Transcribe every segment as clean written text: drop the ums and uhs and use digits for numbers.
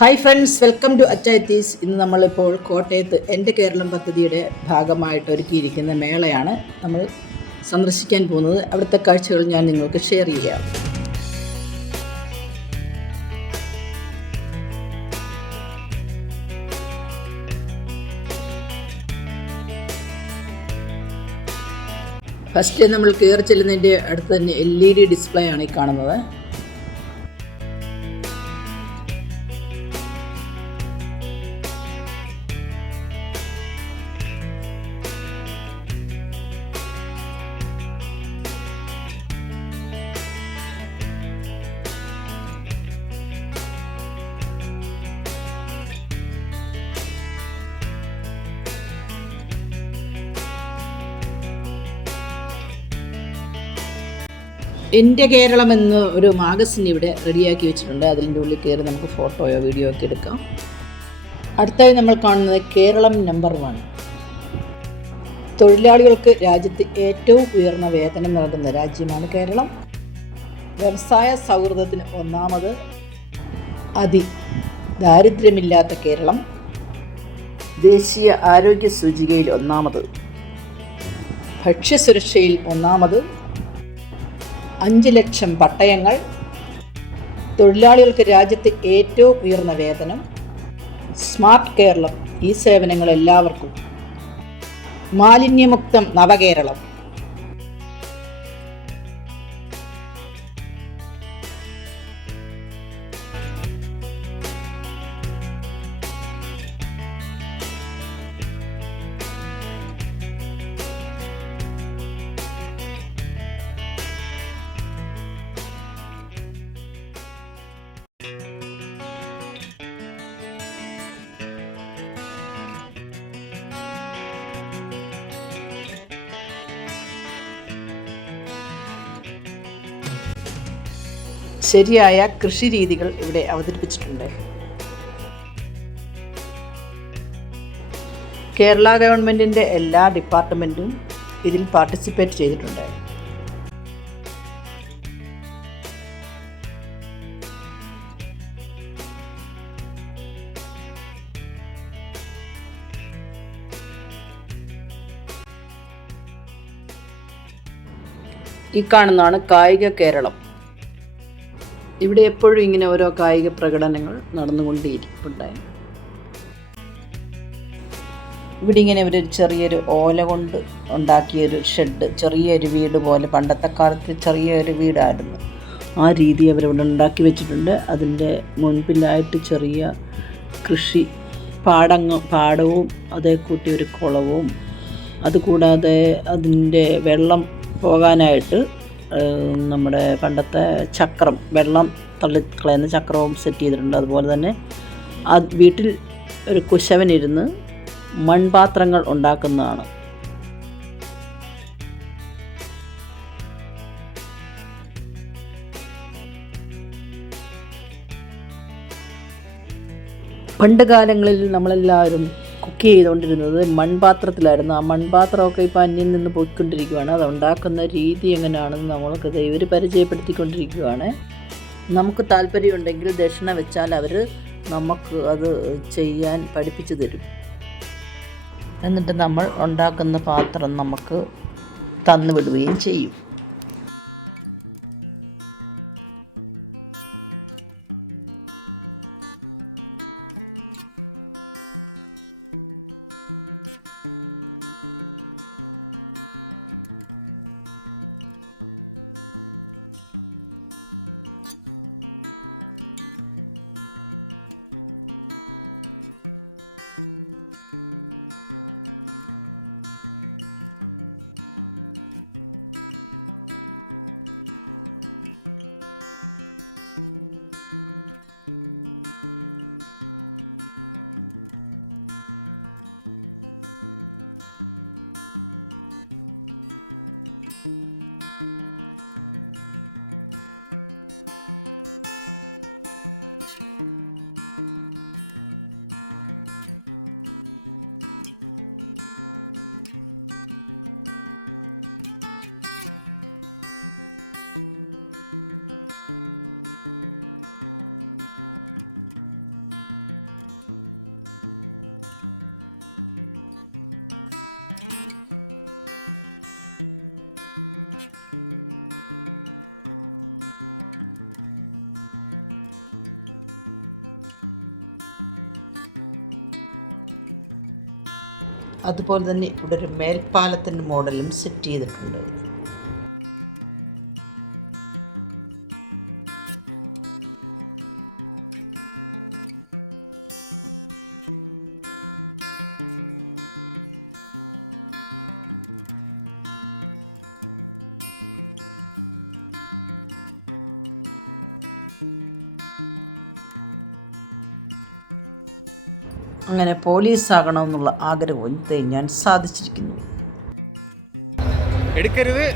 Hi friends, welcome to Achayathees. ഇന്ന് നമ്മളിപ്പോൾ കോട്ടയത്ത് എൻ്റെ കേരളം പദ്ധതിയുടെ ഭാഗമായിട്ട് ഒരുക്കിയിരിക്കുന്ന മേളയാണ് നമ്മൾ സന്ദർശിക്കാൻ പോകുന്നത്. അവിടുത്തെ കാഴ്ചകൾ ഞാൻ നിങ്ങൾക്ക് ഷെയർ ചെയ്യാം. ഫസ്റ്റ് നമ്മൾ കയറി ചെല്ലുന്നതിൻ്റെ അടുത്ത് തന്നെ LED ഡിസ്പ്ലേ ആണ് ഈ കാണുന്നത്. എൻ്റെ കേരളം എന്ന ഒരു മാഗസിൻ ഇവിടെ റെഡിയാക്കി വെച്ചിട്ടുണ്ട്. അതിൻ്റെ ഉള്ളിൽ കയറി നമുക്ക് ഫോട്ടോയോ വീഡിയോ ഒക്കെ എടുക്കാം. അടുത്തായി നമ്മൾ കാണുന്നത് കേരളം നമ്പർ 1. തൊഴിലാളികൾക്ക് രാജ്യത്ത് ഏറ്റവും ഉയർന്ന വേതനം നൽകുന്ന രാജ്യമാണ് കേരളം. വ്യവസായ സൗഹൃദത്തിന് 1ാമത്. ദാരിദ്ര്യമില്ലാത്ത കേരളം. ദേശീയ ആരോഗ്യ സൂചികയിൽ 1ാമത്. ഭക്ഷ്യസുരക്ഷയിൽ 1ാമത്. 5 ലക്ഷം പട്ടയങ്ങൾ. തൊഴിലാളികൾക്ക് രാജ്യത്ത് ഏറ്റവും ഉയർന്ന വേതനം. സ്മാർട്ട് കേരളം, ഈ സേവനങ്ങൾ എല്ലാവർക്കും. മാലിന്യമുക്തം നവകേരളം. ശരിയായ കൃഷി രീതികൾ ഇവിടെ അവതരിപ്പിച്ചിട്ടുണ്ട്. കേരള ഗവൺമെൻറ്റിൻ്റെ എല്ലാ ഡിപ്പാർട്ട്മെൻറ്റും ഇതിൽ പാർട്ടിസിപ്പേറ്റ് ചെയ്തിട്ടുണ്ട്. ഈ കാണുന്നതാണ് കായിക കേരളം. ഇവിടെ എപ്പോഴും ഇങ്ങനെ ഓരോ കായിക പ്രകടനങ്ങൾ നടന്നുകൊണ്ടേയിരിപ്പുണ്ടായി. ഇവിടെ ഇങ്ങനെ ഒരു ചെറിയൊരു ഓല കൊണ്ട് ഉണ്ടാക്കിയൊരു ഷെഡ്, ചെറിയൊരു വീട് പോലെ, പണ്ടത്തെ കാലത്ത് ചെറിയൊരു വീടായിരുന്നു, ആ രീതി അവരിവിടെ ഉണ്ടാക്കി വെച്ചിട്ടുണ്ട്. അതിൻ്റെ മുൻപിലായിട്ട് ചെറിയ കൃഷി പാടവും അതേ കൂട്ടി ഒരു കുളവും, അതുകൂടാതെ അതിൻ്റെ വെള്ളം പോകാനായിട്ട് നമ്മുടെ പണ്ടത്തെ ചക്രം, വെള്ളം തള്ളിക്കളയുന്ന ചക്രവും സെറ്റ് ചെയ്തിട്ടുണ്ട്. അതുപോലെ തന്നെ ആ വീട്ടിൽ ഒരു കുശവനിരുന്ന് മൺപാത്രങ്ങൾ ഉണ്ടാക്കുന്നതാണ്. പണ്ട് കാലങ്ങളിൽ നമ്മളെല്ലാവരും കുക്ക് ചെയ്തുകൊണ്ടിരുന്നത് മൺപാത്രത്തിലായിരുന്നു. ആ മൺപാത്രമൊക്കെ ഇപ്പോൾ അന്യം നിന്ന് പോയിക്കൊണ്ടിരിക്കുകയാണ്. അത് ഉണ്ടാക്കുന്ന രീതി എങ്ങനെയാണെന്ന് നമ്മൾക്കത് ഇവർ പരിചയപ്പെടുത്തിക്കൊണ്ടിരിക്കുകയാണ്. നമുക്ക് താല്പര്യമുണ്ടെങ്കിൽ ദക്ഷിണ വെച്ചാൽ അവർ നമുക്ക് അത് ചെയ്യാൻ പഠിപ്പിച്ചു തരും. എന്നിട്ട് നമ്മൾ ഉണ്ടാക്കുന്ന പാത്രം നമുക്ക് തന്നുവിടുകയും ചെയ്യും. അതുപോലെ തന്നെ ഇവിടെ ഒരു മേൽപ്പാലത്തിൻ്റെ മോഡലും സെറ്റ് ചെയ്തിട്ടുണ്ട്. അങ്ങനെ പോലീസ് ആകണമെന്നുള്ള ആഗ്രഹത്തെ ഞാൻ സാധിച്ചിരിക്കുന്നു. എടുക്കരുത്.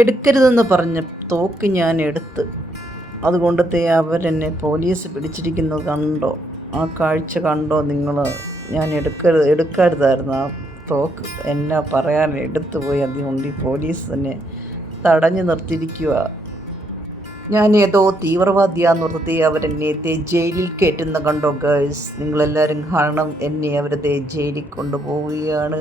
എടുക്കരുതെന്ന് പറഞ്ഞ തോക്ക് ഞാൻ എടുത്ത്, അതുകൊണ്ട് അവരെന്നെ പോലീസ് പിടിച്ചിരിക്കുന്നത് കണ്ടോ? ആ കാഴ്ച കണ്ടോ നിങ്ങൾ? ഞാൻ എടുക്കരുതായിരുന്നു ആ തോക്ക്. എന്നാ പറയാൻ, എടുത്തുപോയി. അതുകൊണ്ട് ഈ പോലീസ് തന്നെ തടഞ്ഞു നിർത്തിയിരിക്കുക. ഞാൻ ഏതോ തീവ്രവാദിയാന്ന് പറഞ്ഞത് അവരെന്നെ ജയിലിൽ കയറ്റുന്ന കണ്ടോ ഗേൾസ്? നിങ്ങളെല്ലാവരും കാണണം. എന്നെ അവരതേ ജയിലിൽ കൊണ്ടുപോവുകയാണ്.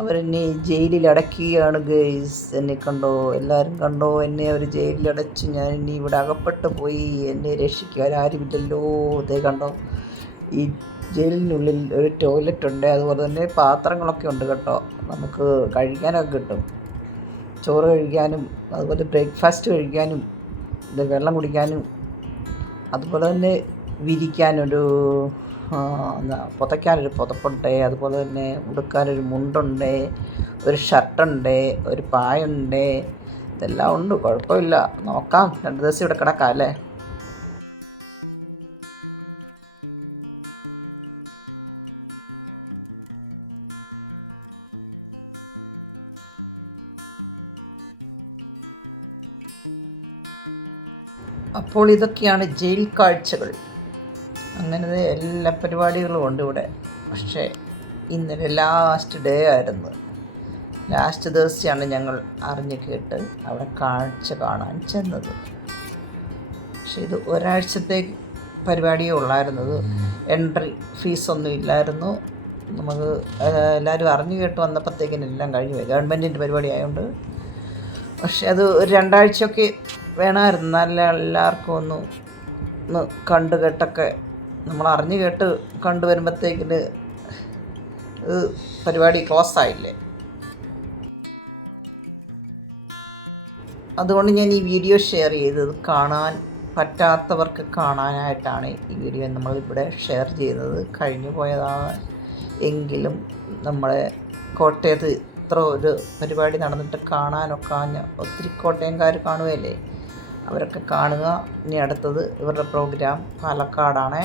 അവരെന്നെ ജയിലിൽ അടയ്ക്കുകയാണ് ഗേൾസ്. എന്നെ കണ്ടോ? എല്ലാവരും കണ്ടോ? എന്നെ അവർ ജയിലിൽ അടച്ചു. ഞാൻ ഇനി ഇവിടെ അകപ്പെട്ടു പോയി. എന്നെ രക്ഷിക്കാൻ ആരുമില്ലല്ലോ. ഇതേ കണ്ടോ? ഈ ജയിലിനുള്ളിൽ ഒരു ടോയ്ലറ്റ് ഉണ്ട്, അതുപോലെ തന്നെ പാത്രങ്ങളൊക്കെ ഉണ്ട് കേട്ടോ. നമുക്ക് കഴിക്കാനൊക്കെ കിട്ടും. ചോറ് കഴിക്കാനും, അതുപോലെ ബ്രേക്ക്ഫാസ്റ്റ് കഴിക്കാനും, വെള്ളം കുടിക്കാനും, അതുപോലെ തന്നെ വിരിക്കാനൊരു പുതയ്ക്കാനൊരു പുതപ്പുണ്ട്, അതുപോലെ തന്നെ ഉടുക്കാനൊരു മുണ്ടുണ്ട്, ഒരു ഷർട്ടുണ്ട്, ഒരു പായുണ്ട്. ഇതെല്ലാം ഉണ്ട്, കുഴപ്പമില്ല. നോക്കാം, 2 ദിവസം ഇവിടെ കിടക്കാം അല്ലേ. അപ്പോൾ ഇതൊക്കെയാണ് ജയിൽ കാഴ്ചകൾ. അങ്ങനെ എല്ലാ പരിപാടികളും ഉണ്ട് ഇവിടെ. പക്ഷേ ഇന്നലെ ലാസ്റ്റ് ഡേ ആയിരുന്നു. ലാസ്റ്റ് ദിവസമാണ് ഞങ്ങൾ അറിഞ്ഞ് കേട്ട് അവിടെ കാഴ്ച കാണാൻ ചെന്നത്. പക്ഷെ ഇത് ഒരാഴ്ചത്തെ പരിപാടിയേ ഉള്ളായിരുന്നത്. എൻട്രി ഫീസൊന്നും ഇല്ലായിരുന്നു. നമുക്ക് എല്ലാവരും അറിഞ്ഞു കേട്ട് വന്നപ്പോഴത്തേക്കിനെല്ലാം കഴിഞ്ഞു പോയി. ഗവൺമെൻറ്റിൻ്റെ പരിപാടി ആയതുകൊണ്ട്. പക്ഷെ അത് ഒരു 2 ആഴ്ചയൊക്കെ വേണമായിരുന്നു. നല്ല എല്ലാവർക്കും ഒന്ന് കണ്ടു കേട്ടൊക്കെ നമ്മൾ അറിഞ്ഞു കേട്ട് കണ്ടുവരുമ്പോഴത്തേക്കിന് പരിപാടി ക്ലോസ് ആയില്ലേ. അതുകൊണ്ട് ഞാൻ ഈ വീഡിയോ ഷെയർ ചെയ്തത് കാണാൻ പറ്റാത്തവർക്ക് കാണാനായിട്ടാണ് ഈ വീഡിയോ നമ്മളിവിടെ ഷെയർ ചെയ്തത്. കഴിഞ്ഞു പോയതാണ് എങ്കിലും നമ്മുടെ കോട്ടയത്ത് ഇത്ര ഒരു പരിപാടി നടന്നിട്ട് കാണാനൊക്കെ ഒത്തിരി കോട്ടയംകാർ കാണുകയല്ലേ, അവരൊക്കെ കാണുക. ഇനി അടുത്തത് ഇവരുടെ പ്രോഗ്രാം പാലക്കാടാണ്.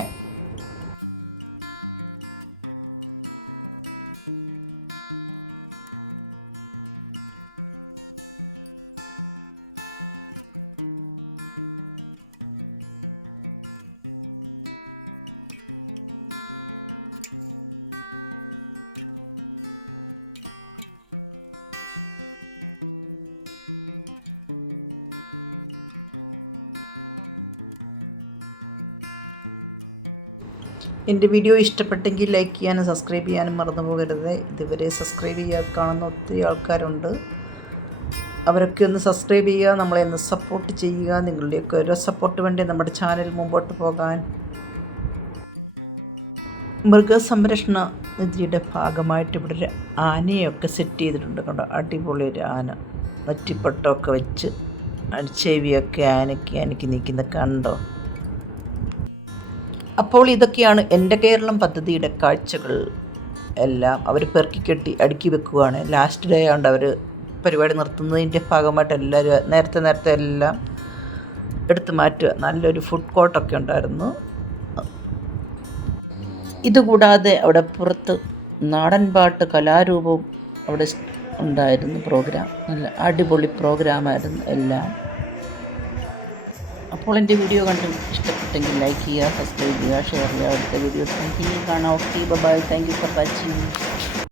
എൻ്റെ വീഡിയോ ഇഷ്ടപ്പെട്ടെങ്കിൽ ലൈക്ക് ചെയ്യാനും സബ്സ്ക്രൈബ് ചെയ്യാനും മറന്നു പോകരുത്. ഇതുവരെ സബ്സ്ക്രൈബ് ചെയ്യാതെ കാണുന്ന ഒത്തിരി ആൾക്കാരുണ്ട്. അവരൊക്കെ ഒന്ന് സബ്സ്ക്രൈബ് ചെയ്യുക, നമ്മളെ ഒന്ന് സപ്പോർട്ട് ചെയ്യുക. നിങ്ങളുടെയൊക്കെ ഒരു സപ്പോർട്ട് വേണ്ടി നമ്മുടെ ചാനൽ മുമ്പോട്ട് പോകാൻ. മൃഗസംരക്ഷണ നിധിയുടെ ഭാഗമായിട്ട് ഇവിടെ ഒരു ആനയൊക്കെ സെറ്റ് ചെയ്തിട്ടുണ്ട് കേട്ടോ. അടിപൊളി ഒരു ആന, നെറ്റിപ്പട്ടമൊക്കെ വെച്ച് ചെവിയൊക്കെ ആനയ്ക്ക് നിൽക്കുന്ന കണ്ടോ. അപ്പോൾ ഇതൊക്കെയാണ് എൻ്റെ കേരളം പദ്ധതിയുടെ കാഴ്ചകൾ. എല്ലാം അവർ പെറുക്കിക്കെട്ടി അടുക്കി വെക്കുകയാണ്. ലാസ്റ്റ് ഡേ ആണ്ട് അവർ പരിപാടി നിർത്തുന്നതിൻ്റെ ഭാഗമായിട്ട് എല്ലാവരും നേരത്തെ എല്ലാം എടുത്തു മാറ്റുക. നല്ലൊരു ഫുഡ് കോർട്ടൊക്കെ ഉണ്ടായിരുന്നു. ഇതുകൂടാതെ അവിടെ പുറത്ത് നാടൻ പാട്ട് കലാരൂപവും അവിടെ ഉണ്ടായിരുന്നു. പ്രോഗ്രാം നല്ല അടിപൊളി പ്രോഗ്രാമായിരുന്നു എല്ലാം. അപ്പോൾ എൻ്റെ വീഡിയോ കണ്ട് ഇഷ്ടപ്പെട്ടെങ്കിൽ ലൈക്ക് ചെയ്യുക, സബ്സ്ക്രൈബ് ചെയ്യുക, ഷെയർ ചെയ്യുക. അടുത്ത വീഡിയോസ് നമുക്ക് ഇനിയും കാണാം. Okay, bye. Thank you for watching.